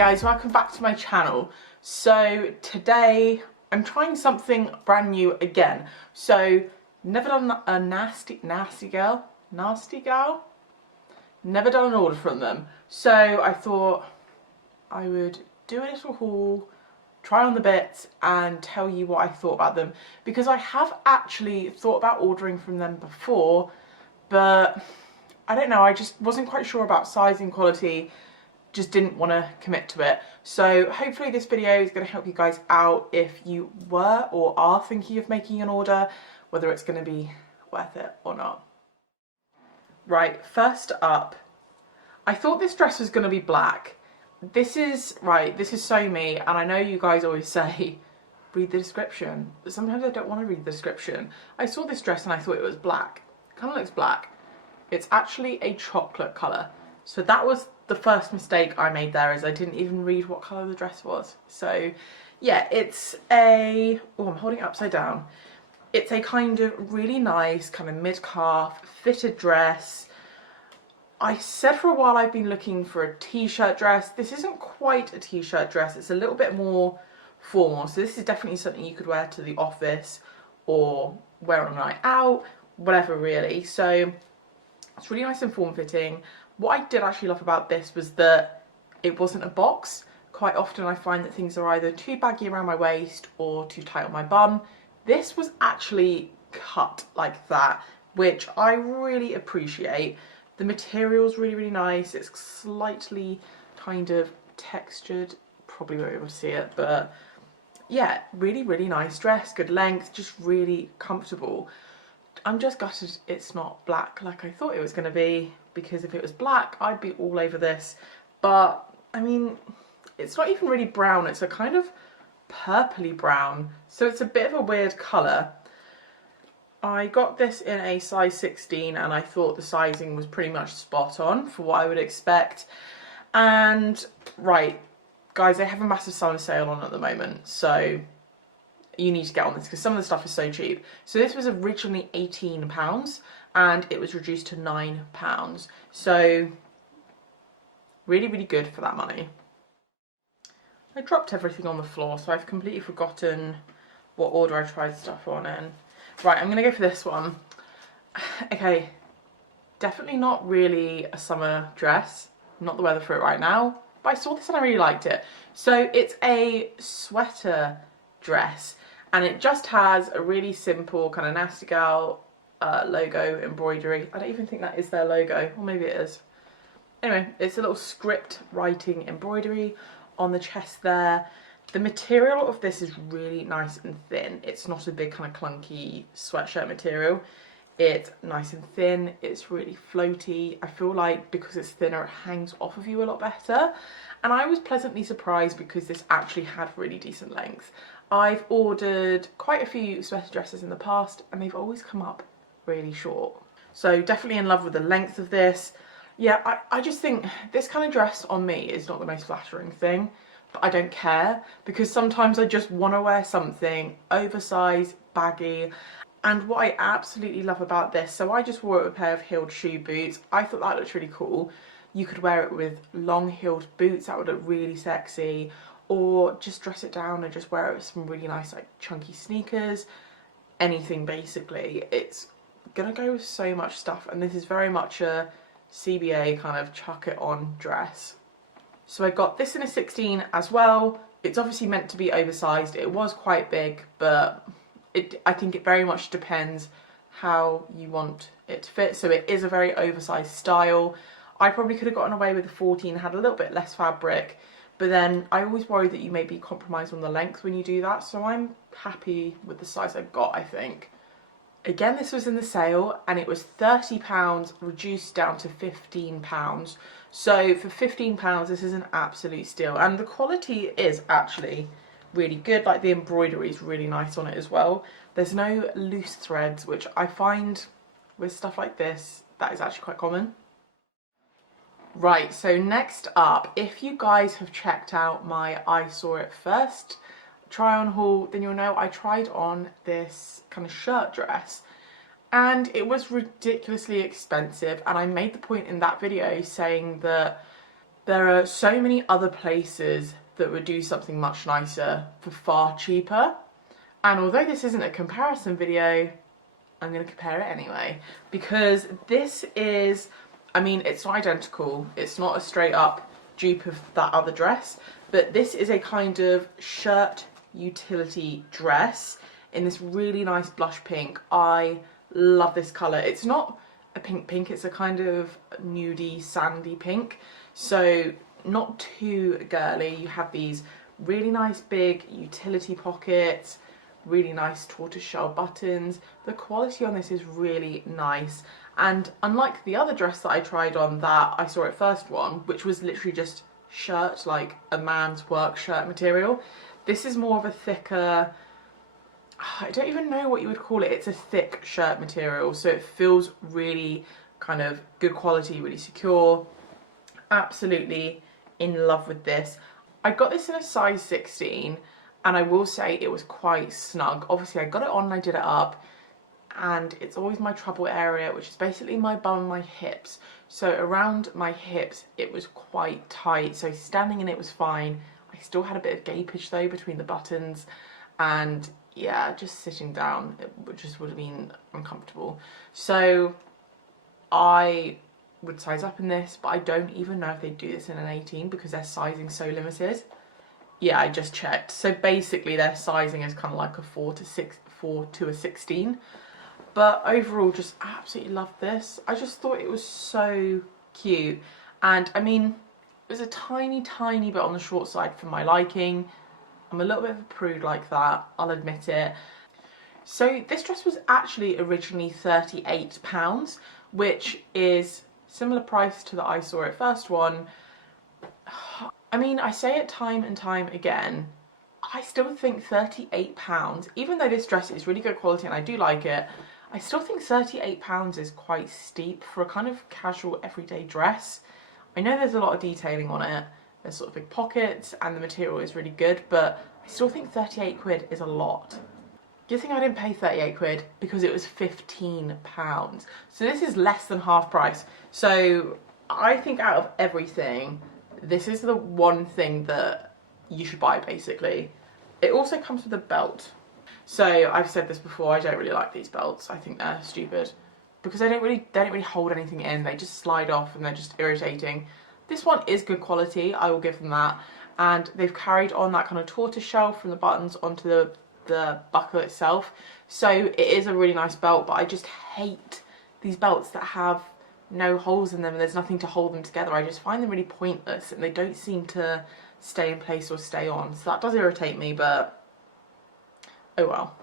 guys, welcome back to my channel. So today I'm trying something brand new again. So never done a nasty gal, never done an order from them. So I thought I would do a little haul, try on the bits and tell you what I thought about them, because I have actually thought about ordering from them before, but I don't know, I just wasn't quite sure about sizing, quality, just didn't want to commit to it. So hopefully this video is going to help you guys out if you were or are thinking of making an order, whether it's going to be worth it or not. Right, first up, I thought this dress was going to be black. This is so me, and I know you guys always say read the description, but sometimes I don't want to read the description. I saw this dress and I thought it was black. It kind of looks black. It's actually a chocolate colour. So that was the first mistake I made there, is I didn't even read what colour the dress was. So yeah, it's a, oh, I'm holding it upside down. It's a kind of really nice kind of mid-calf fitted dress. I said for a while I've been looking for a t-shirt dress. This isn't quite a t-shirt dress, it's a little bit more formal. So this is definitely something you could wear to the office or wear on a night out, whatever really. So it's really nice and form-fitting. What I did actually love about this was that it wasn't a box. Quite often I find that things are either too baggy around my waist or too tight on my bum. This was actually cut like that, which I really appreciate. The material's really, really nice. It's slightly kind of textured. Probably won't be able to see it, but yeah, really, really nice dress. Good length, just really comfortable. I'm just gutted it's not black like I thought it was going to be, because if it was black, I'd be all over this. But, I mean, it's not even really brown. It's a kind of purpley brown. So it's a bit of a weird colour. I got this in a size 16 and I thought the sizing was pretty much spot on for what I would expect. And, right, guys, they have a massive summer sale on at the moment. So you need to get on this because some of the stuff is so cheap. So this was originally £18 and it was reduced to £9. So really, really good for that money. I dropped everything on the floor, so I've completely forgotten what order I tried stuff on in. Right, I'm gonna go for this one. Okay, definitely not really a summer dress, not the weather for it right now, but I saw this and I really liked it. So it's a sweater dress, and it just has a really simple kind of nasty gal logo embroidery. I don't even think that is their logo, or maybe it is. Anyway, it's a little script writing embroidery on the chest there. The material of this is really nice and thin. It's not a big kind of clunky sweatshirt material. It's nice and thin, it's really floaty. I feel like because it's thinner, it hangs off of you a lot better. And I was pleasantly surprised because this actually had really decent length. I've ordered quite a few sweater dresses in the past and they've always come up really short. So definitely in love with the length of this. Yeah, I just think this kind of dress on me is not the most flattering thing, but I don't care, because sometimes I just want to wear something oversized, baggy. And what I absolutely love about this, so I just wore it with a pair of heeled shoe boots. I thought that looked really cool. You could wear it with long heeled boots, that would look really sexy, or just dress it down and just wear it with some really nice like chunky sneakers. Anything basically. It's gonna go with so much stuff, and this is very much a CBA kind of chuck it on dress. So I got this in a 16 as well. It's obviously meant to be oversized. It was quite big, but I think it very much depends how you want it to fit. So it is a very oversized style. I probably could have gotten away with the 14, had a little bit less fabric, but then I always worry that you may be compromised on the length when you do that. So I'm happy with the size I've got, I think. Again, this was in the sale and it was £30 reduced down to £15. So for £15, this is an absolute steal. And the quality is actually really good. Like the embroidery is really nice on it as well. There's no loose threads, which I find with stuff like this, that is actually quite common. Right, so next up, if you guys have checked out my I Saw It First try on haul, then you'll know I tried on this kind of shirt dress and it was ridiculously expensive, and I made the point in that video saying that There are so many other places that would do something much nicer for far cheaper. And although this isn't a comparison video, I'm going to compare it anyway. Because this is, I mean, it's not identical. It's not a straight up dupe of that other dress. But this is a kind of shirt utility dress in this really nice blush pink. I love this colour. It's not a pink, it's a kind of nudie, sandy pink. So not too girly. You have these really nice big utility pockets, really nice tortoiseshell buttons. The quality on this is really nice. And unlike the other dress that I tried on that I saw at first one, which was literally just shirt, like a man's work shirt material, this is more of a thicker, I don't even know what you would call it. It's a thick shirt material, so it feels really kind of good quality, really secure. Absolutely in love with this. I got this in a size 16 and I will say it was quite snug. Obviously I got it on and I did it up, and it's always my trouble area, which is basically my bum and my hips. So around my hips it was quite tight, so standing in it was fine. I still had a bit of gapage though between the buttons, and yeah, just sitting down it just would have been uncomfortable. So I would size up in this, but I don't even know if they do this in an 18 because their sizing so limited. Yeah, I just checked. So basically their sizing is kind of like a 4 to a 16. But overall, just absolutely loved this. I just thought it was so cute. And I mean, it was a tiny bit on the short side for my liking. I'm a little bit of a prude like that, I'll admit it. So this dress was actually originally £38, which is similar price to the I saw at first one. I mean, I say it time and time again, I still think £38, even though this dress is really good quality and I do like it, I still think £38 is quite steep for a kind of casual everyday dress. I know there's a lot of detailing on it, there's sort of big pockets and the material is really good, but I still think 38 quid is a lot. Good thing I didn't pay 38 quid because it was £15. So this is less than half price. So I think out of everything, this is the one thing that you should buy basically. It also comes with a belt. So I've said this before, I don't really like these belts. I think they're stupid because they don't really hold anything in. They just slide off and they're just irritating. This one is good quality, I will give them that. And they've carried on that kind of tortoiseshell from the buttons onto the buckle itself. So it is a really nice belt, but I just hate these belts that have no holes in them and there's nothing to hold them together. I just find them really pointless and they don't seem to stay in place or stay on. So that does irritate me, but oh well.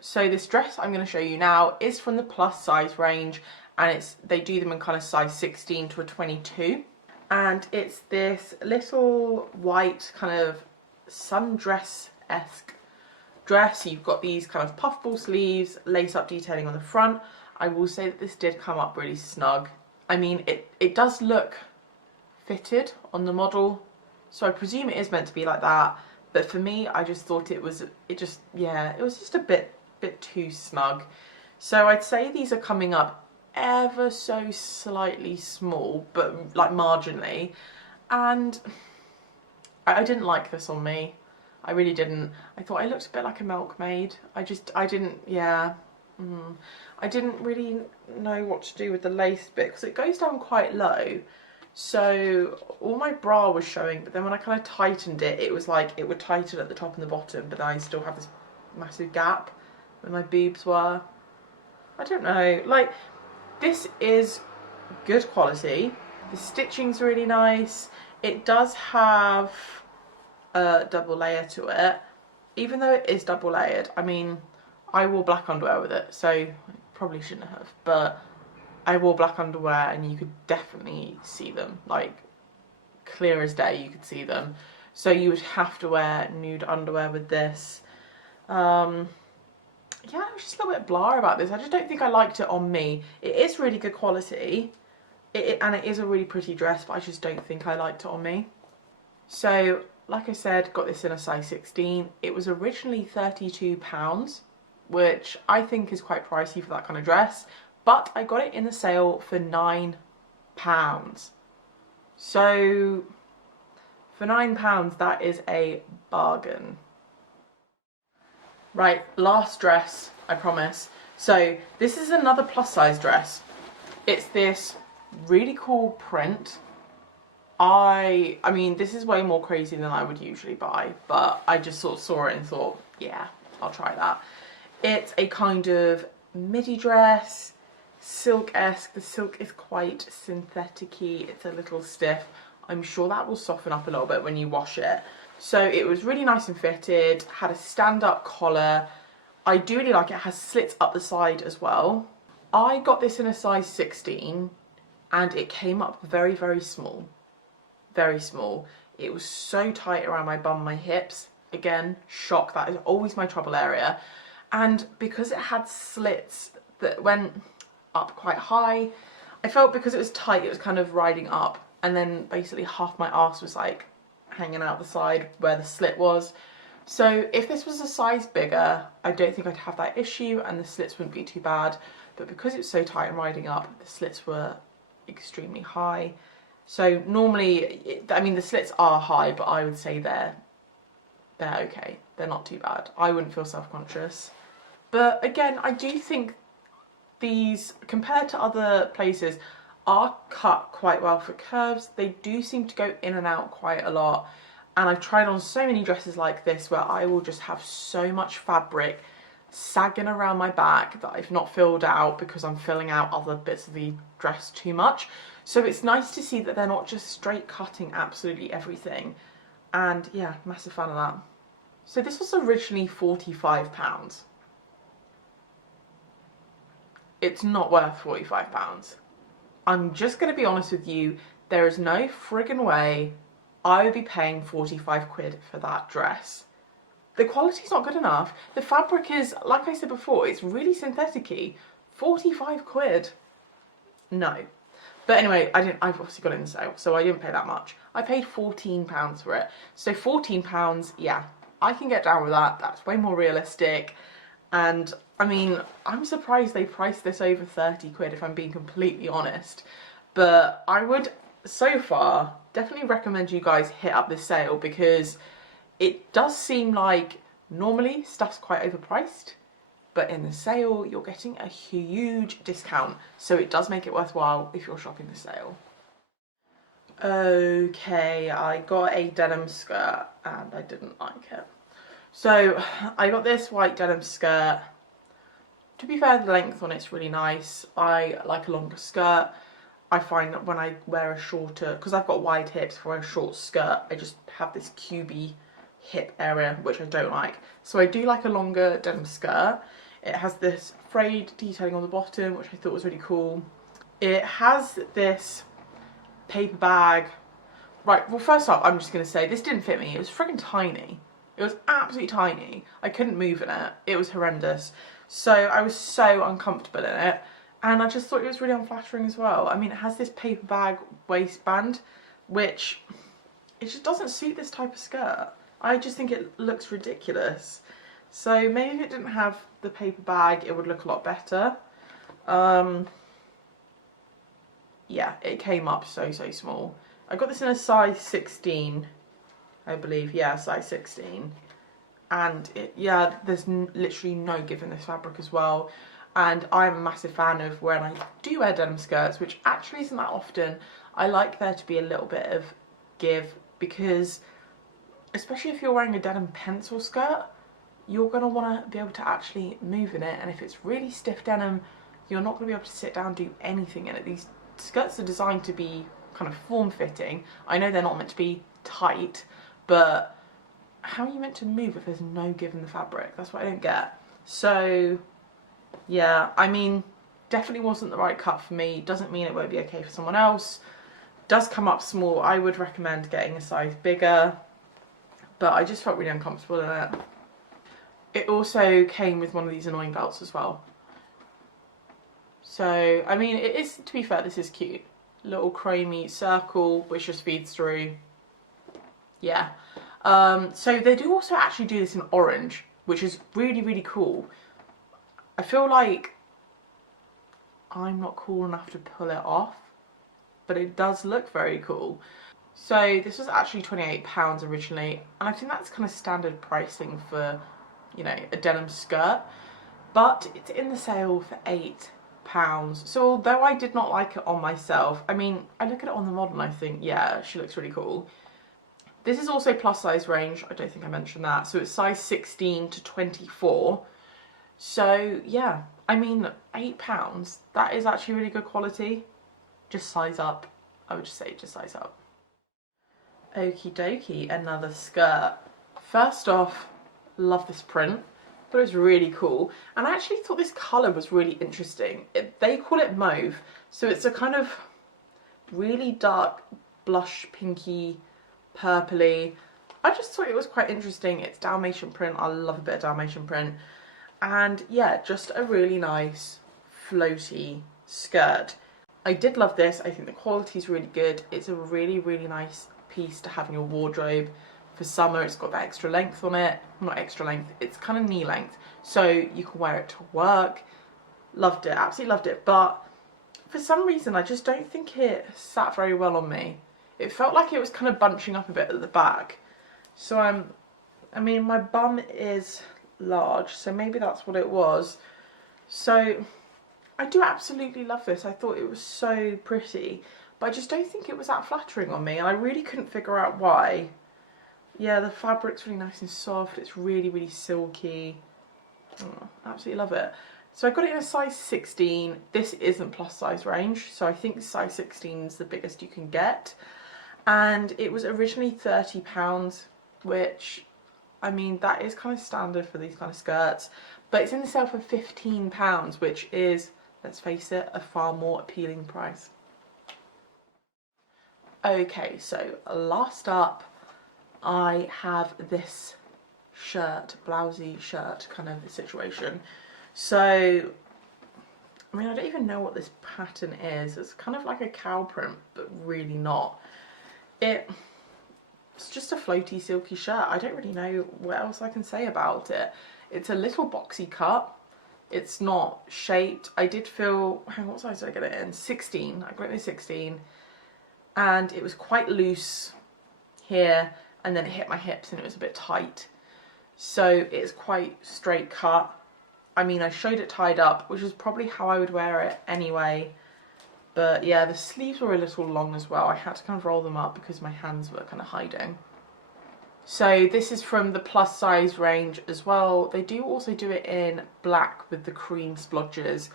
So this dress I'm going to show you now is from the plus size range, and they do them in kind of size 16 to a 22. And it's this little white kind of sundress-esque dress. You've got these kind of puffball sleeves, lace-up detailing on the front. I will say that this did come up really snug. I mean, it does look fitted on the model, so I presume it is meant to be like that. But for me, I just thought it was just a bit too snug. So I'd say these are coming up ever so slightly small, but like marginally. And I didn't like this on me. I really didn't. I thought I looked a bit like a milkmaid. I didn't really know what to do with the lace bit because it goes down quite low. So all my bra was showing, but then when I kind of tightened it, it was like it would tighten at the top and the bottom, but then I still have this massive gap where my boobs were. I don't know, like, this is good quality. The stitching's really nice. It does have a double layer to it. Even though it is double layered, I mean, I wore black underwear with it, so I probably shouldn't have, but I wore black underwear and you could definitely see them, like clear as day you could see them. So you would have to wear nude underwear with this. Yeah, I was just a little bit blah about this. I just don't think I liked it on me. It is really good quality, and it is a really pretty dress, but I just don't think I liked it on me. So, like I said, got this in a size 16. It was originally £32, which I think is quite pricey for that kind of dress, but I got it in the sale for £9. So for £9, that is a bargain. Right, last dress, I promise. So this is another plus size dress. It's this really cool print. I mean, this is way more crazy than I would usually buy, but I just sort of saw it and thought, yeah, I'll try that. It's a kind of midi dress, silk-esque. The silk is quite synthetic-y. It's a little stiff. I'm sure that will soften up a little bit when you wash it. So it was really nice and fitted, had a stand-up collar. I do really like it. It has slits up the side as well. I got this in a size 16 and it came up very, very small. Very small. It was so tight around my bum, my hips. Again, shock, that is always my trouble area. And because it had slits that went up quite high, I felt because it was tight, it was kind of riding up, and then basically half my arse was like hanging out the side where the slit was. So if this was a size bigger, I don't think I'd have that issue and the slits wouldn't be too bad. But because it's so tight and riding up, the slits were extremely high. So normally, I mean, the slits are high, but I would say they're okay. They're not too bad. I wouldn't feel self-conscious. But again, I do think these, compared to other places, are cut quite well for curves. They do seem to go in and out quite a lot. And I've tried on so many dresses like this where I will just have so much fabric sagging around my back that I've not filled out because I'm filling out other bits of the dress too much. So it's nice to see that they're not just straight cutting absolutely everything. And yeah, massive fan of that. So this was originally £45. It's not worth £45. I'm just going to be honest with you, there is no friggin' way I would be paying 45 quid for that dress. The quality's not good enough. The fabric is, like I said before, it's really synthetic-y. 45 quid? No. But anyway, I've obviously got it in sale, so I didn't pay that much. I paid £14 for it. So £14, yeah, I can get down with that. That's way more realistic. And I mean, I'm surprised they priced this over 30 quid if I'm being completely honest. But I would, so far, definitely recommend you guys hit up this sale because it does seem like normally stuff's quite overpriced, but in the sale you're getting a huge discount. So it does make it worthwhile if you're shopping the sale. Okay, I got a denim skirt and I didn't like it. So I got this white denim skirt. To be fair, the length on it's really nice. I like a longer skirt. I find that when I wear a shorter, because I've got wide hips, for a short skirt, I just have this cubey hip area, which I don't like. So I do like a longer denim skirt. It has this frayed detailing on the bottom, which I thought was really cool. It has this paper bag. Right, well, first off, I'm just going to say, this didn't fit me. It was friggin' tiny. It was absolutely tiny. I couldn't move in it. It was horrendous. So I was so uncomfortable in it. And I just thought it was really unflattering as well. I mean, it has this paper bag waistband, which it just doesn't suit this type of skirt. I just think it looks ridiculous. So maybe if it didn't have the paper bag, it would look a lot better. Yeah, it came up so small. I got this in a size 16, I believe. Yeah, size 16. And yeah, there's literally no give in this fabric as well. And I'm a massive fan of when I do wear denim skirts, which actually isn't that often. I like there to be a little bit of give because, especially if you're wearing a denim pencil skirt, you're going to want to be able to actually move in it. And if it's really stiff denim, you're not going to be able to sit down and do anything in it. These skirts are designed to be kind of form-fitting. I know they're not meant to be tight, but how are you meant to move if there's no give in the fabric? That's what I don't get. So yeah, I mean, definitely wasn't the right cut for me. Doesn't mean it won't be okay for someone else. Does come up small. I would recommend getting a size bigger, but I just felt really uncomfortable in it. It also came with one of these annoying belts as well. So, I mean, it is, to be fair, this is cute. Little chromey circle, which just feeds through. Yeah. So they do also actually do this in orange, which is really cool. I feel like I'm not cool enough to pull it off. but it does look very cool. So this was actually £28 originally, and I think that's kind of standard pricing for, you know, a denim skirt, but it's in the sale for £8. So although I did not like it on myself, I mean, I look at it on the model and I think, yeah, she looks really cool. This is also plus size range, I don't think I mentioned that, so it's size 16 to 24. So yeah, I mean, £8, that is actually really good quality. Just size up, I would just say just size up. Okie dokie, another skirt. First off, love this print. Thought it was really cool, and I actually thought this colour was really interesting. They call it mauve, so it's a kind of really dark blush pinky purpley. I just thought it was quite interesting. It's Dalmatian print. I love a bit of Dalmatian print, and yeah, just a really nice floaty skirt. I did love this. I think the quality is really good. It's a really, really nice piece to have in your wardrobe for summer. It's got that extra length on it. Not extra length, it's kind of knee length, so you can wear it to work. Loved it, absolutely loved it, but for some reason I just don't think it sat very well on me. It felt like it was kind of bunching up a bit at the back. So I mean, my bum is large, so maybe that's what it was. So I do absolutely love this. I thought it was so pretty, but I just don't think it was that flattering on me, and I really couldn't figure out why. Yeah, the fabric's really nice and soft. It's really, really silky. Oh, absolutely love it. So I got it in a size 16. This isn't plus size range, so I think size 16 is the biggest you can get. And it was originally £30, which, I mean, that is kind of standard for these kind of skirts. But it's in the sale for £15, which is, let's face it, a far more appealing price. Okay, so last up, I have this shirt, blousey shirt kind of situation. So, I mean, I don't even know what this pattern is. It's kind of like a cow print, but really not. It's just a floaty, silky shirt. I don't really know what else I can say about it. It's a little boxy cut. It's not shaped. I did feel, hang on, what size did I get it in? 16. I got it in 16. And it was quite loose here, and then it hit my hips and it was a bit tight. So it's quite straight cut. I mean, I showed it tied up, which is probably how I would wear it anyway. But yeah, the sleeves were a little long as well. I had to kind of roll them up because my hands were kind of hiding. So this is from the plus size range as well. They do also do it in black with the cream splodges.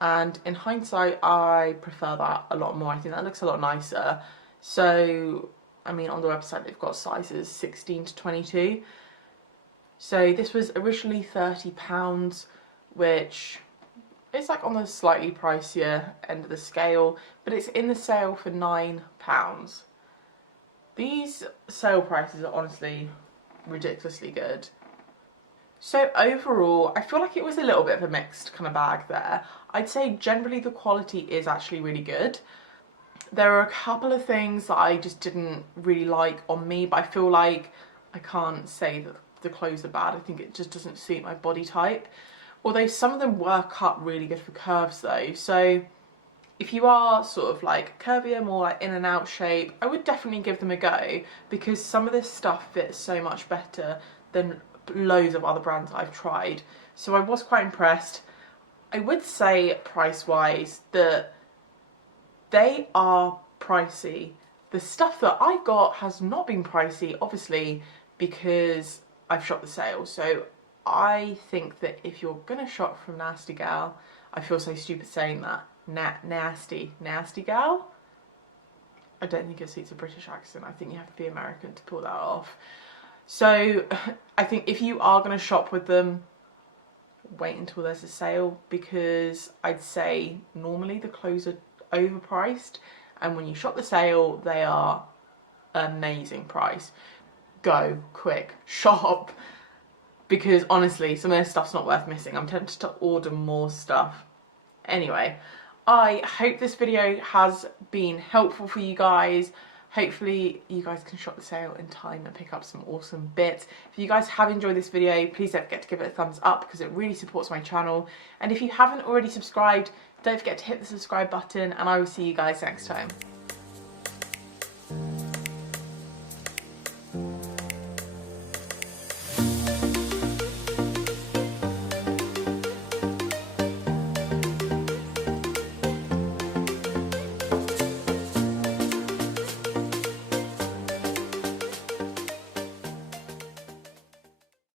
And in hindsight, I prefer that a lot more. I think that looks a lot nicer. So, I mean, on the website, they've got sizes 16 to 22. So this was originally £30, which is like on the slightly pricier end of the scale, but it's in the sale for £9. These sale prices are honestly ridiculously good. So overall, I feel like it was a little bit of a mixed kind of bag there. I'd say generally the quality is actually really good. There are a couple of things that I just didn't really like on me, but I feel like I can't say that the clothes are bad. I think it just doesn't suit my body type. Although some of them were cut really good for curves though. So if you are sort of like curvier, more like in and out shape, I would definitely give them a go, because some of this stuff fits so much better than loads of other brands I've tried. So I was quite impressed. I would say price wise that they are pricey. The stuff that I got has not been pricey, obviously, because I've shot the sale. So I think that if you're gonna shop from Nasty Gal, I feel so stupid saying that, nasty gal, I don't think it suits a British accent. I think you have to be American to pull that off. So I think if you are going to shop with them, wait until there's a sale, because I'd say normally the clothes are overpriced, and when you shop the sale, they are amazing price. Go quick, shop, because honestly, some of this stuff's not worth missing. I'm tempted to order more stuff. Anyway, I hope this video has been helpful for you guys. Hopefully you guys can shop the sale in time and pick up some awesome bits. If you guys have enjoyed this video, please don't forget to give it a thumbs up, because it really supports my channel. And if you haven't already subscribed, don't forget to hit the subscribe button, and I will see you guys next time.